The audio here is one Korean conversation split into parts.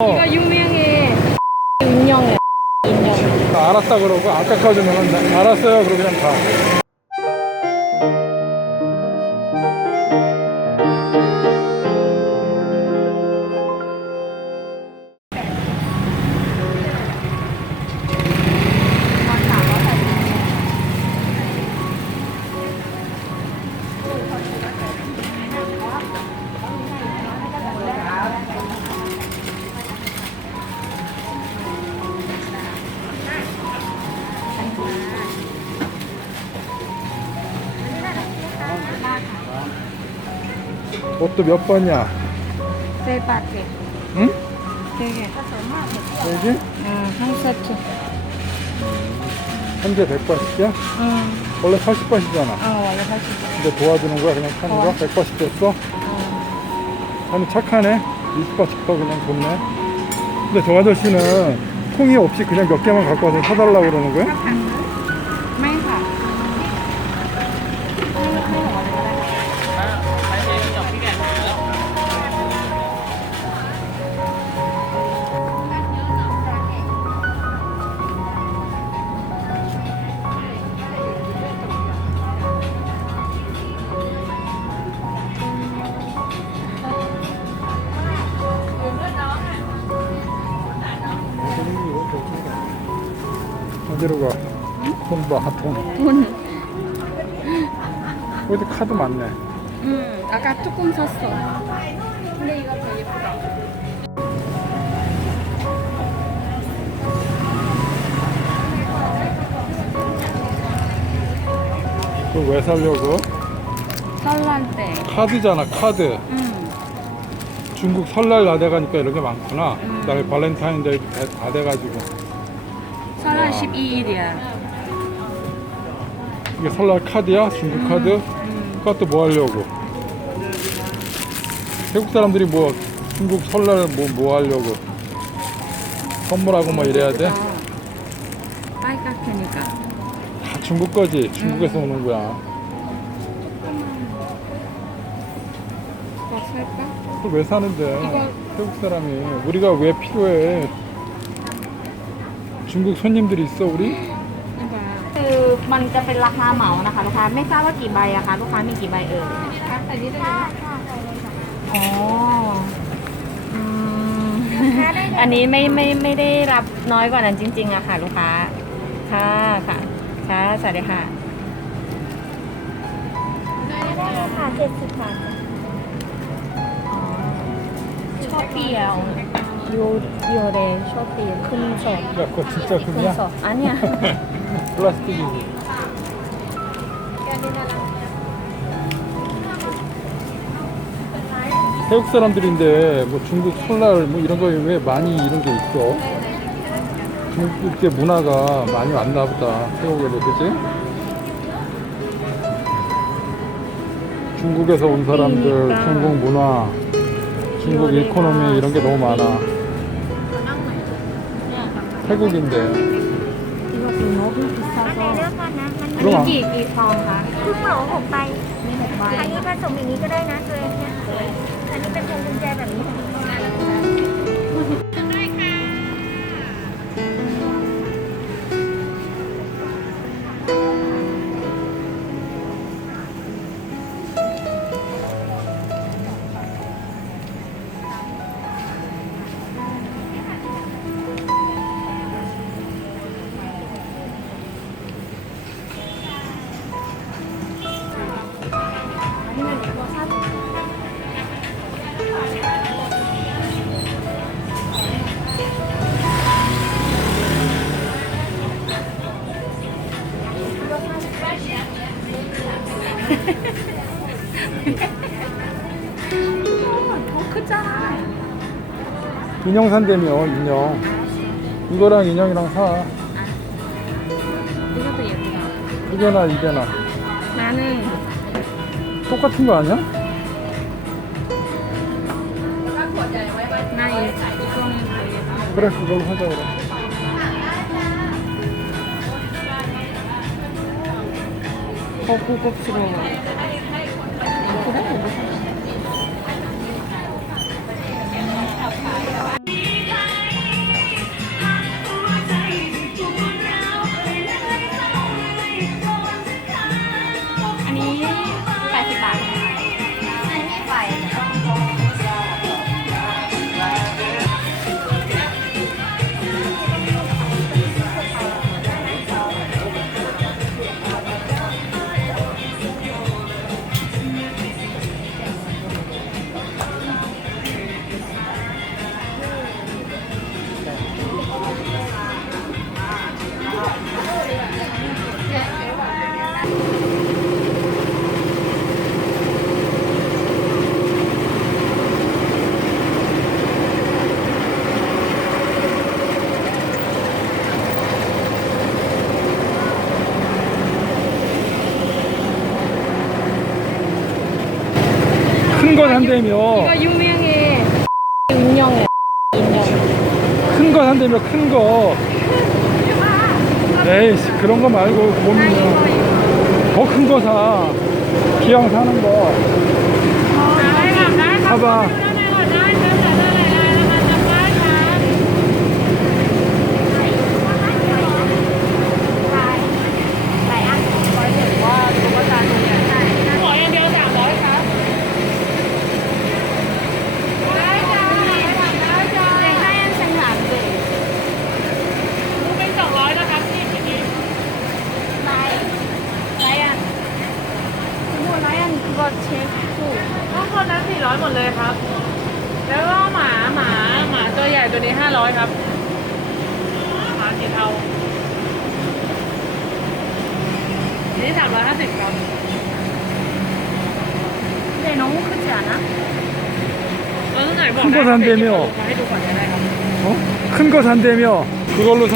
이거 유명해. 인형해. 인형. 알았다 그러고 아까 꺼주면 나- 알았어요 그러고 그냥 가 옷도 몇 번이야? 세 바퀴. 응? 세 개. 여기? 응, 한 세트. 현재 100번씩이야? 응. 원래 80번이잖아 어, 원래 80. 근데 도와주는 거야 그냥 타는 거? 어. 100번씩 됐어? 어. 아니 착하네 20번씩 더 그냥 좋네 근데 저 아저씨는 통이 없이 그냥 몇 개만 갖고 와서 사달라고 그러는 거야? 어디로 가? 돈 봐, 돈. คุณ 어디 카드 많네. 응, 아까 조금 샀어. 근데 이거 더 예쁘다. 그거 왜 살려고? 설날 때. 카드잖아, 카드. 응. 중국 설날 다 돼가니까 이렇게 많구나. 음. 그다음에 발렌타인데이 다, 다 돼가지고. 설날 와. 12일이야. 이게 설날 카드야? 중국 카드? 응. 그것도 뭐 하려고? 태국 사람들이 뭐 중국 설날 뭐, 뭐 하려고? 선물하고 뭐 이래야 돼? 빨갛게니까. 다 중국 거지. 중국에서 오는 거야. 살까? 그걸 왜 사는데? 태국 사람이 우리가 왜 필요해? 중국 손님들이 있어 우 리? คือมันจะเป็นราคาเหมานะคะลูกค้าไม่ทราบว่ากี่ใบอะคะลูกค้ามีกี่ใบเอ่ยอ๋ออืม อันนี้ไม่ไม่ไม่ได้รับน้อยกว่านั้นจริง ๆอะค่ะ ลูกค้า ค่ะค่ะค่ะสวัสดีค่ะได้ค่ะเจ็ดสิบบาทชอบเปรียว 요, 요래 쇼핑 금속. 야, 그거 진짜 금이야? 금속. 아니야. 플라스틱이지. 태국 사람들인데 뭐 중국 설날 뭐 이런 거에 왜 많이 이런 게 있어? 중국의 문화가 많이 왔나 보다 태국에도 그지? 중국에서 온 사람들, 그러니까. 중국 문화, 중국 그러니까. 이코노미 이런 게 너무 많아. 태국인데. 이거 비모비 비싸서 เลือกก่อนนะ มัน 그럼 กี่กี่ฟองคะ ครึ่งโหลหกใบ มีหกใบ อันนี้ผสมอย่างนี้ก็ได้นะตัวเองเนี่ยอันนี้เป็นพวงกุญแจแบบนี้ 인형 산다며 인형 이거랑 인형이랑 사 이것도 예쁘다. 이게나 이게나 나는 똑같은 거 아니야? 나 이, 이거는 더 예쁘다. 그래 그걸로 하자 그래 더 고급스러워. 그래? 산다며 이거 유명해. 인형이야. 인형. 큰거 산다며 큰 거 에이씨 그런 거 말고 몸이야 더큰 거 사 기왕 사는 거 사봐 제수. ทุกคนนั้น400 หมดเลยครับ แล้วก็หมาหมาหมาตัวใหญ่ตัวนี้ 500 ครับ หมาสีเทาอันนี้ 350 ครับ 근데 너무 크지 않아? แล้วตรงไหนบอก ขึ้น ได้ ก็ทันเดมิโอ มาให้ดูก่อนก็ได้ครับ 어? 큰 거 산다며 그걸로 사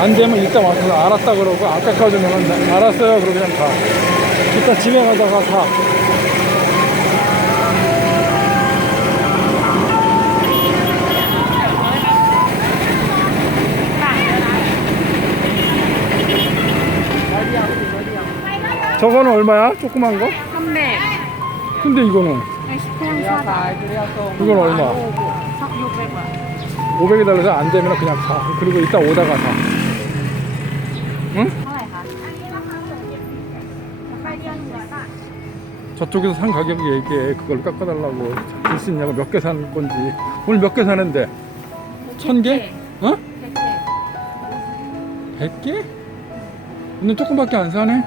안 되면 이따 와서 알았다 그러고 안 깎아주면 나- 알았어요 그러고 그냥 가 이따 집에 가다가 사 저거는 얼마야? 조그만 거? 300. 근데 이거는. 이건 얼마? 600원. 500이 달라서 안 되면 그냥 가. 그리고 이따 오다가 사. 응? เท่าไหร่คะ 저쪽에서 산 가격 얘기해. 그걸 깎아달라고. 줄 수 있냐고 몇 개 산 건지. 오늘 몇 개 사는데? 천 개? 어? 100개? 오늘 조금밖에 안 사네?